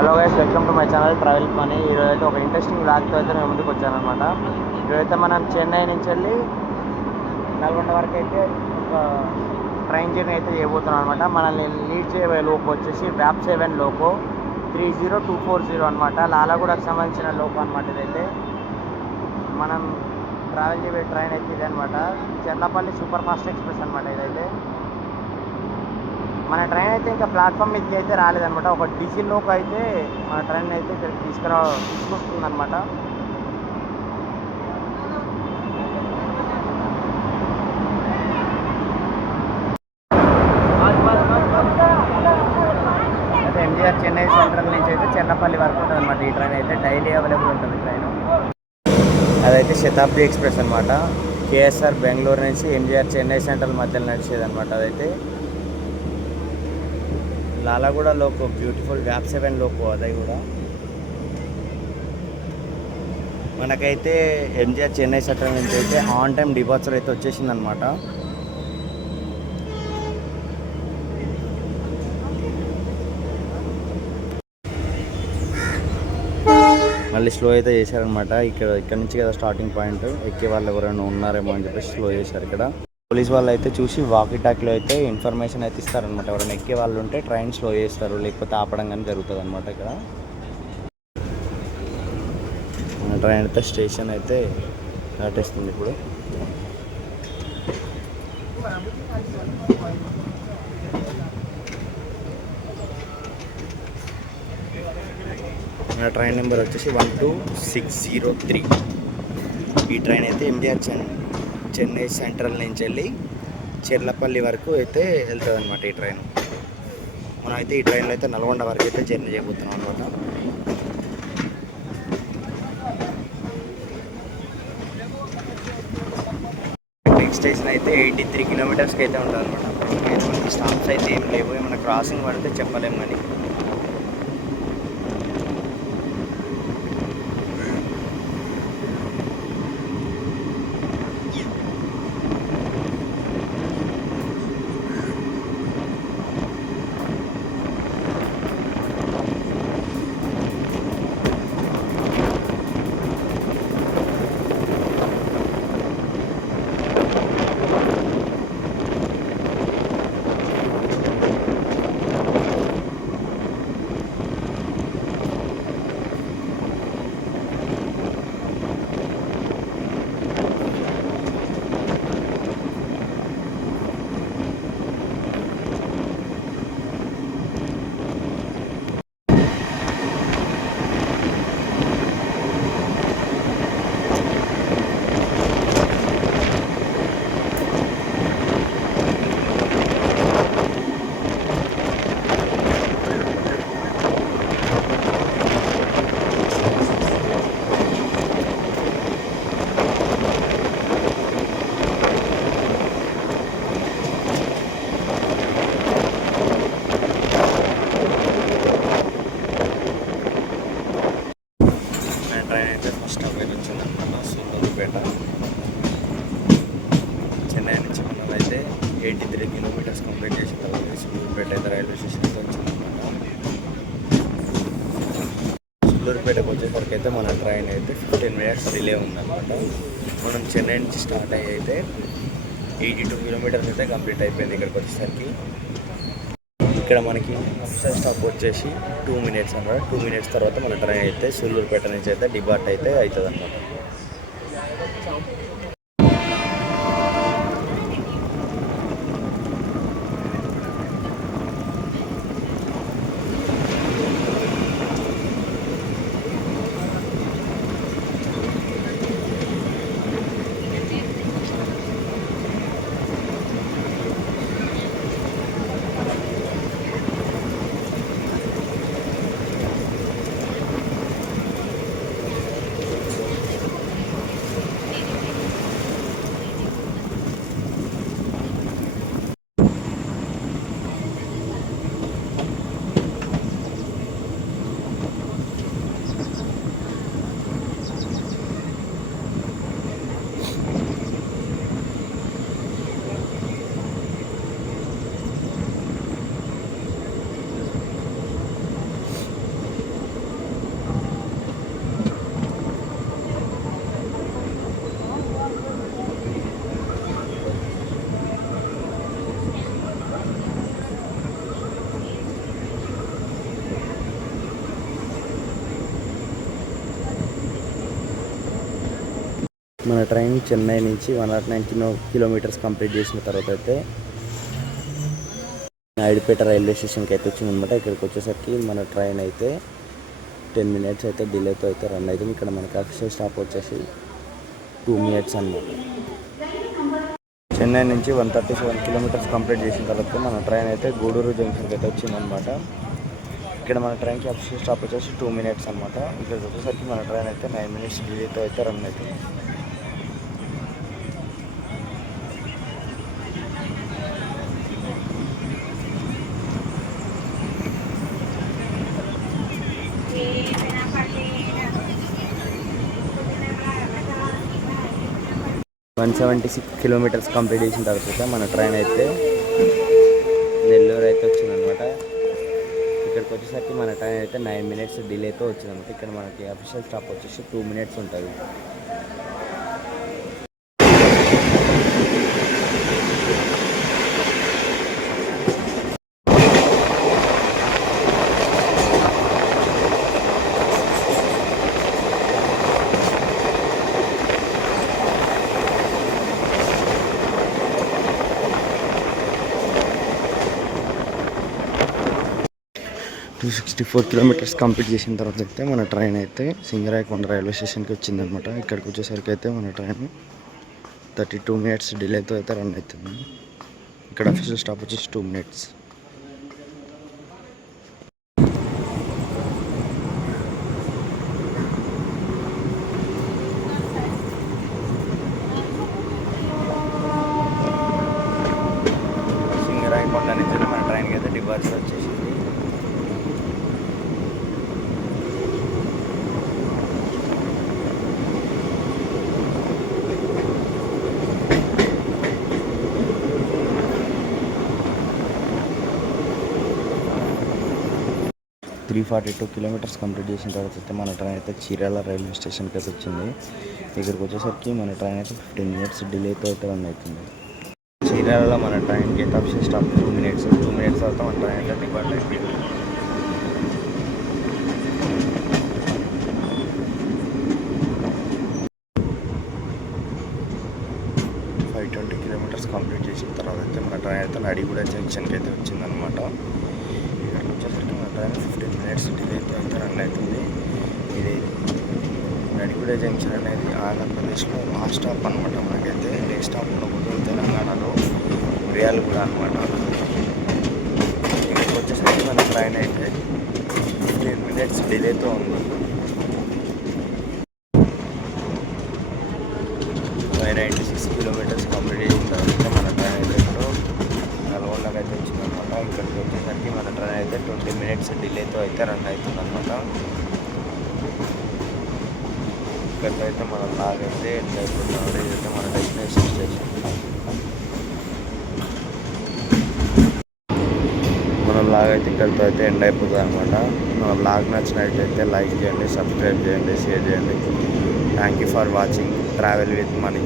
Hello guys, welcome to my channel travel money. ఈరోజైతే ఒక ఇంట్రెస్టింగ్ బ్లాగ్తో అయితే నేను ముందుకు వచ్చానమాట. ఈరోజైతే మనం చెన్నై నుంచి వెళ్ళి నల్గొండ వరకు అయితే ఒక ట్రైన్ జర్నీ అయితే చేయబోతున్నాం అనమాట. మనల్ని లీడ్ చేయబోయే లోకో వచ్చేసి వ్యాప్ 7 లోకో 30240 అనమాట. లాలాగూడకు సంబంధించిన లోకో అనమాట. ఇదైతే మనం ట్రావెల్ చేయబోయే ట్రైన్ అయితే ఇదే అనమాట. చెర్లపల్లి సూపర్ ఫాస్ట్ ఎక్స్ప్రెస్ అనమాట. ఇదైతే మన ట్రైన్ అయితే ఇంకా ప్లాట్ఫామ్ మీదకి అయితే రాలేదనమాట. ఒక డీజిల్ లోకి అయితే మన ట్రైన్ అయితే ఇక్కడికి తీసుకొస్తుంది అనమాట. అయితే ఎంజీఆర్ చెన్నై సెంట్రల్ నుంచి అయితే చెర్లపల్లి వరకు ఉంటుంది అనమాట. ఈ ట్రైన్ అయితే డైలీ అవైలబుల్ ఉంటుంది ట్రైన్. అదైతే శతాబ్ది ఎక్స్ప్రెస్ అనమాట. కేఎస్ఆర్ బెంగళూరు నుంచి ఎంజీఆర్ చెన్నై సెంట్రల్ మధ్యలో నడిచేది అనమాట. అదైతే లాలాగూడ లోకో బ్యూటిఫుల్ వ్యాప్ 7 లోకో. అది కూడా మనకైతే ఎంజీఆర్ చెన్నై సెంట్రల్ నుంచి అయితే ఆన్ టైం డిపార్చర్ అయితే వచ్చేసింది అనమాట. మళ్ళీ స్లో అయితే చేశారనమాట. ఇక్కడ నుంచి కదా స్టార్టింగ్ పాయింట్. ఎక్కే వాళ్ళు ఎవరైనా ఉన్నారేమో అని చెప్పేసి స్లో చేశారు. ఇక్కడ పోలీస్ వాళ్ళు అయితే చూసి వాకీ టాక్లో అయితే ఇన్ఫర్మేషన్ అయితే ఇస్తారనమాట. ఎవరైనా ఎక్కే వాళ్ళు ఉంటే ట్రైన్ స్లో చేస్తారు, లేకపోతే ఆపడం కానీ జరుగుతుంది అనమాట. ఇక్కడ ట్రైన్ అయితే స్టేషన్ అయితే దాటేస్తుంది ఇప్పుడు. మన ట్రైన్ నెంబర్ వచ్చేసి 12603. ఈ ట్రైన్ అయితే ఎంజీఆర్ చెన్నై సెంట్రల్ నుంచి వెళ్ళి చెర్లపల్లి వరకు అయితే వెళ్తుంది అనమాట. ఈ ట్రైన్ మనం అయితే ఈ ట్రైన్లో అయితే నల్గొండ వరకు అయితే జర్నీ చేయబోతున్నాం అనమాట. నెక్స్ట్ స్టేషన్ అయితే 83 కిలోమీటర్స్కి అయితే ఉంటుంది అనమాట. మనకి స్టాప్స్ అయితే ఏం లేవు. ఏమైనా క్రాసింగ్ పడితే చెప్పలేము. కానీ ట్రైన్ అయితే ఫస్ట్ స్టాప్ అయితే వచ్చిందనమాట. సూళ్ళూరుపేట. చెన్నై నుంచి మనం అయితే 83 కిలోమీటర్స్ కంప్లీట్ చేసిన తర్వాత సూళ్ళూరుపేట అయితే రైల్వే స్టేషన్ అయితే వచ్చిందనమాట. సూళ్ళూరుపేటకు వచ్చేసరికి అయితే మన ట్రైన్ అయితే 15 మినిట్స్ డిలే ఉందన్నమాట. మనం చెన్నై నుంచి స్టార్ట్ అయ్యి అయితే 82 కిలోమీటర్స్ అయితే కంప్లీట్ అయిపోయింది ఇక్కడికి వచ్చేసరికి. ఇక్కడ మనకి ఫస్ట్ స్టాప్ వచ్చేసి 2 మినిట్స్ అన్నమాట. 2 మినిట్స్ తర్వాత మన ట్రైన్ అయితే సూళ్ళూరుపేట నుంచి అయితే డిబార్ట్ అయితే అవుతుంది అన్నమాట. మన ట్రైన్ చెన్నై నుంచి 109 కిలోమీటర్స్ కంప్లీట్ చేసిన తర్వాత అయితే నాయుడుపేట రైల్వే స్టేషన్కి అయితే వచ్చిందనమాట. ఇక్కడికి వచ్చేసరికి మన ట్రైన్ అయితే 10 మినిట్స్ అయితే డిలేతో అయితే రన్ అవుతుంది. ఇక్కడ మనకి అఫీషియల్ స్టాప్ వచ్చేసి 2 మినిట్స్ అన్నమాట. చెన్నై నుంచి 137 కిలోమీటర్స్ కంప్లీట్ చేసిన తర్వాత మన ట్రైన్ అయితే గూడూరు జంక్షన్కి అయితే వచ్చిందనమాట. ఇక్కడ మన ట్రైన్కి అఫీషియల్ స్టాప్ వచ్చేసి 2 మినిట్స్ అనమాట. ఇక్కడికి వచ్చేసరికి మన ట్రైన్ అయితే 9 మినిట్స్ డిలేతో అయితే రన్ అవుతుంది. వన్ 176 కిలోమీటర్స్ కంప్లీట్ చేసిన తర్వాత మన ట్రైన్ అయితే నెల్లూరు అయితే వచ్చిందనమాట. ఇక్కడికి వచ్చేసరికి మన ట్రైన్ అయితే 9 మినిట్స్ డిలేతో వచ్చిందనమాట. ఇక్కడ మనకి అఫీషియల్ స్టాప్ వచ్చేసి 2 మినిట్స్ ఉంటుంది. టూ 264 కిలోమీటర్స్ కంప్లీట్ చేసిన తర్వాత అయితే మన ట్రైన్ అయితే సింగరాయకొండ రైల్వే స్టేషన్కి వచ్చిందనమాట. ఇక్కడికి వచ్చేసరికి అయితే మన ట్రైన్ 32 మినిట్స్ డిలేతో అయితే రన్ అవుతుంది. ఇక్కడ అఫీషియల్ స్టాప్ వచ్చేసి 2 మినిట్స్. సింగరాయకొండ నుంచి మన ట్రైన్కి అయితే డిపార్చర్ వచ్చేసింది. త్రీ 342 కిలోమీటర్స్ కంప్లీట్ చేసిన తర్వాత అయితే మన ట్రైన్ అయితే చీరాల రైల్వే స్టేషన్కి అయితే వచ్చింది. ఇక్కడికి వచ్చేసరికి మన ట్రైన్ అయితే 15 మినిట్స్ డిలేతో అయితే రన్ అవుతుంది. చీరాలలో మన ట్రైన్కి అయితే అఫీషియల్ స్టాప్ 2 మినిట్స్ తర్వాత మన ట్రైన్ అయితే డిపార్ట్ అయిపోయింది. 520 కిలోమీటర్స్ కంప్లీట్ చేసిన తర్వాత అయితే మన ట్రైన్ అయితే నడిగూడ జంక్షన్కి అయితే వచ్చిందనమాట. ఇక్కడికి వచ్చేసరికి మన ట్రైన్ 15 మినిట్స్ డిలేతో అయితే రన్ అవుతుంది. ఇది నడిగూడ జంక్షన్ అనేది ఆంధ్రప్రదేశ్లో లాస్ట్ స్టాప్ అనమాట. మనకైతే నెక్స్ట్ స్టాప్ ఉండకూడదు తెలంగాణలో మిర్యాలగూడ అనమాట. ఇక్కడికి వచ్చేసరికి మన ట్రైన్ అయితే 15 మినిట్స్ డిలేతో ఉంది. 596 కిలోమీటర్స్ కంప్లీట్ చేసిన తర్వాత మన ట్రైన్ అయితే ఇప్పుడు నల్గొండకి అయితే వచ్చిందనమాట. ఇక్కడికి వచ్చేసరికి మన ట్రైన్ అయితే 20 మినిట్స్ డిలేతో అయితే రన్ అవుతుందన్నమాట. ఇక్కడికి అయితే మన లాగ్ అయితే ఎండ్ అయిపోతున్నాం. ఇదైతే మన డెస్టినేషన్ స్టేషన్. మన లాగ్ అయితే ఇక్కడితో అయితే ఎండ్ అయిపోతుంది అనమాట. మన లాగ్ నచ్చినట్లయితే లైక్ చేయండి, సబ్స్క్రైబ్ చేయండి, షేర్ చేయండి. Thank you for watching travel with money.